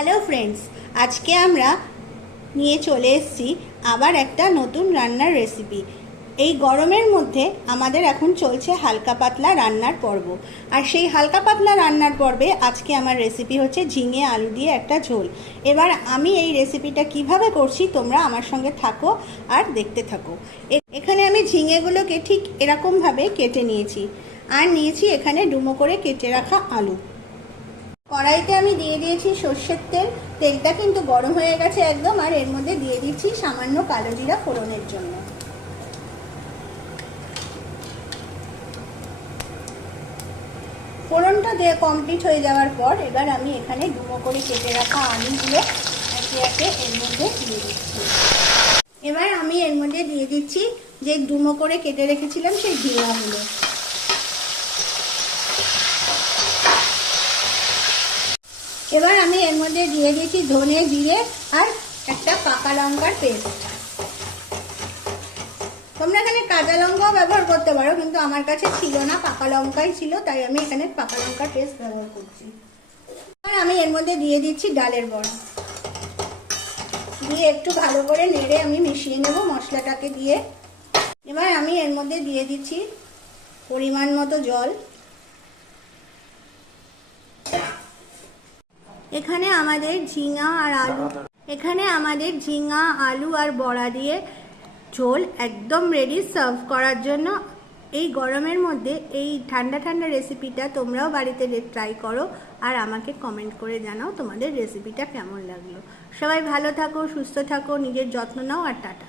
Hello friends আজকে আমরা নিয়ে চলে এসেছি আবার একটা নতুন রান্নার রেসিপি এই গরমের মধ্যে আমাদের এখন চলছে হালকা পাতলা রান্নার পর্ব। আর সেই হালকা পাতলা রান্নার পর্বে আজকে আমার রেসিপি হচ্ছে ঝিঙে আলু দিয়ে একটা ঝোল। এবার আমি এই রেসিপিটা কীভাবে করছি তোমরা আমার সঙ্গে থাকো আর দেখতে থাকো। এখানে আমি ঝিঙেগুলোকে ঠিক এরকমভাবে কেটে নিয়েছি। আর নিয়েছি এখানে ডুমো করে কেটে রাখা আলু। কড়াইতে আমি দিয়ে দিয়েছি সর্ষের তেল। তেলটা কিন্তু গরম হয়ে গেছে একদম, আর এর মধ্যে দিয়ে দিচ্ছি সামান্য কালো জিরা ফোড়নের জন্য। ফোড়নটা দিয়ে কমপ্লিট হয়ে যাওয়ার পর এবার আমি এখানে ডুমো করে কেটে রাখা আলুগুলো একে একে এর মধ্যে দিয়ে দিচ্ছি। এবার আমি এর মধ্যে দিয়ে দিচ্ছি যে ডুমো করে কেটে রেখেছিলাম সেই ঝিঙাগুলো এবার আমি এর মধ্যে দিয়ে দিয়েছি ধনে জিরে আর একটা পাকা লঙ্কার পেস্ট। তোমরা এখানে কাঁচা লঙ্কাও ব্যবহার করতে পারো, কিন্তু আমার কাছে ছিল না, পাকা লঙ্কাই ছিল, তাই আমি এখানে পাকা লঙ্কার পেস্ট ব্যবহার করছি। আর আমি এর মধ্যে দিয়ে দিচ্ছি ডালের বড়া। দিয়ে একটু ভালো করে নেড়ে আমি মিশিয়ে নেব মশলাটাকে দিয়ে। এবার আমি এর মধ্যে দিয়ে দিচ্ছি পরিমাণ মতো জল। এখানে আমাদের ঝিঙা আর আলু, এখানে আমাদের ঝিঙা, আলু আর বড়া দিয়ে ঝোল একদম রেডি সার্ভ করার জন্য। এই গরমের মধ্যে এই ঠান্ডা ঠান্ডা রেসিপিটা তোমরাও বাড়িতে ট্রাই করো আর আমাকে কমেন্ট করে জানাও তোমাদের রেসিপিটা কেমন লাগল। সবাই ভালো থাকো, সুস্থ থাকো, নিজের যত্ন নাও আর টাটা।